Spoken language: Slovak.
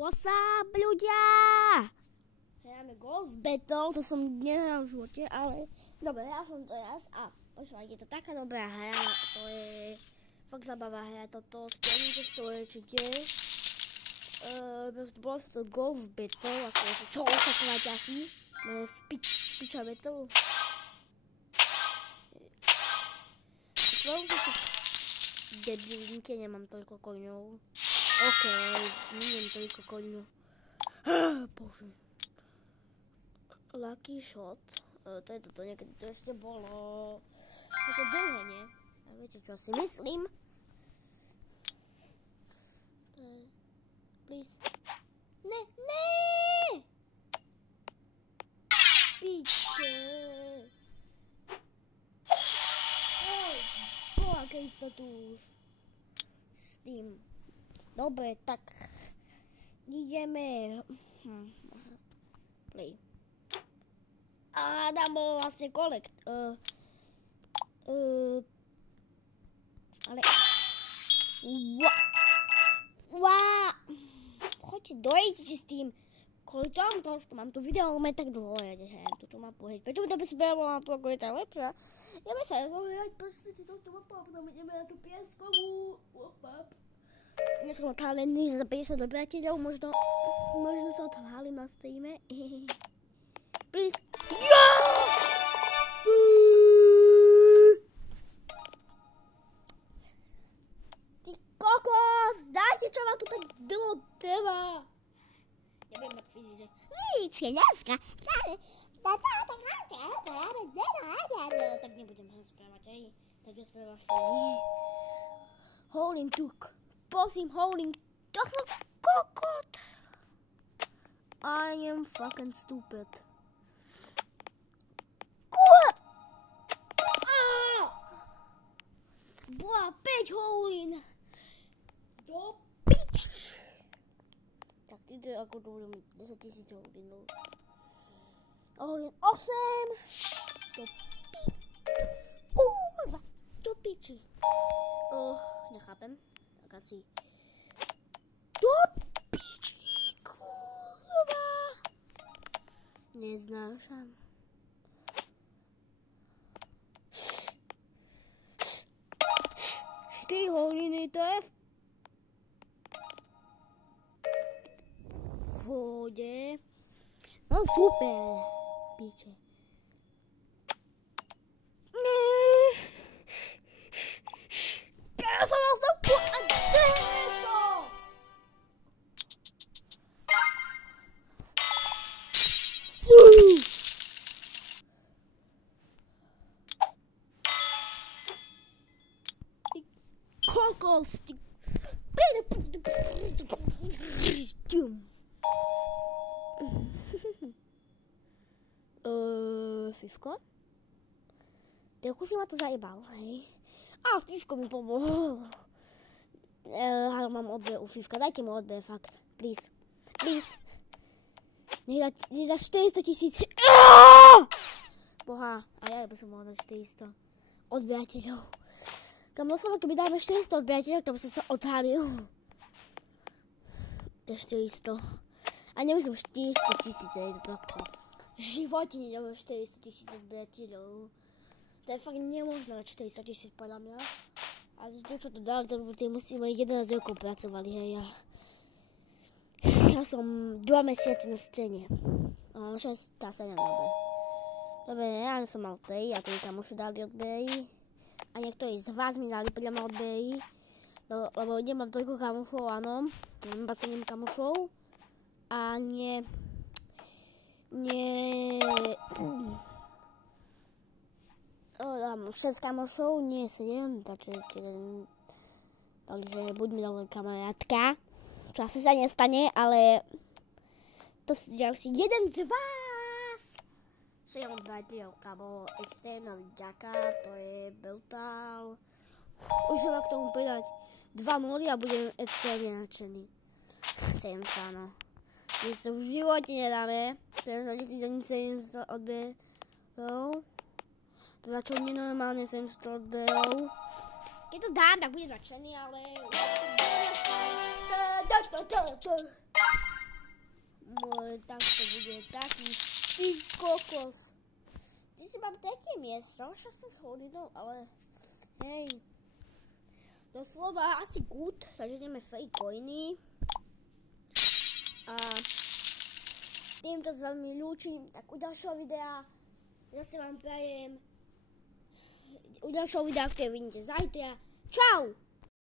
What's up, ľudia? Hráme Golf Battle, to som nehral v živote, ale dobre, hral som to raz a počúvaj, je to taká dobrá hra, to je fakt zabavá hra, toto stiahnite si to určite. Bolo to Golf Battle, ako je to čo očakávať asi, máme v piča battle. Debilinke, nemám toľko koňov. Nemám toľko koňov. Bože. Lucky shot. To je toto, niekedy to ešte bolo. Je to dlhé, nie? A viete, čo si myslím? Please. Ne! Piče. Aké istotu s tým. Dobre, tak ideme. Play. A tam bol vlastne kolekt. Ale choďte, dojďte s tým. Kvôli tomu mám tu video, máme tak dlho, toto má pohľad. Prečo by sa bola mapu, ako je tá lepšia? Ideme sa zohrať, počujte touto mapu a potom ideme na tú pieskovú. Dnes som kalendy za 50 priateľov, možno sa o tom halím na streame. Please. Yes! Ty kokos, dajte, čo vám tu tak dlho trvá. Neviem, jak fyzi, že líčke, dneska, tak nebudem ho správať, aj? Tak ho správa fyzi. Howling tuk. Prosím, Howling. Tohto kokot. I am fucking stupid. Boa, 5 Howling. Do pič. Tak ty ako to budem 10 000 Howlingov. Howling 8. Do piči. Kurva, do piči. Nechápem. Tak asi. Do piči, kurva. Neznášam. 4 Howliny, to je v pohode. No super, píče. Ja som po a desto! Ty kokos, ty... Fifko? Trochu si ma to zajebal, hej? A Fifko mi pomohol. Ale mám odber u Fifka. Dajte mu odber, fakt. Please. Nech dáš 400 000. Boha. A ja by som mohol dať 400 odberateľov. Kam doslova, keby dáme 400 odberateľov, tam som sa odhalil. To je 400. A nemyslím 400 000, je to tako. V živote nedáme 400 000 odberateľov. To je fakt nemožné na 400 000 podľa mňa. A to, čo to dali, to musíme 11 rokov pracovali, hej. Ja som 2 mesiace na scéne. No, 6 sa nedobre. Dobre, ja som mal 3 a 3 kamošu dali odbery. A niektorí z vás mi dali podľa mňa odbery. Lebo nemám toľko kamošov, áno. Mám 27 kamošov. A nie... Dám 6 kamošov, nie 7, takže buď mi dala kamarátka, čo asi sa nestane, ale to si dal si jeden z vás. Že ja mám 2 kamo, extrémna vďaka, to je brutál. Už mám k tomu pridať 2 a budem extrémne nadšený. Sem sa, no. My sa v živote nedáme, to je za 1700 odberov. Teda čo nenormálne 700 odberov. Keď to dám, tak bude nadšený, ale... tak to bude taký kokos. Dnes mám tretie miesto, 16 hodinov, ale hej, doslova asi good, takže ideme fake coiny. A týmto s vami lúčim, tak u ďalšieho videa zase vám prajem, u ďalšieho videa, ktoré vidíte zajtra. Čau!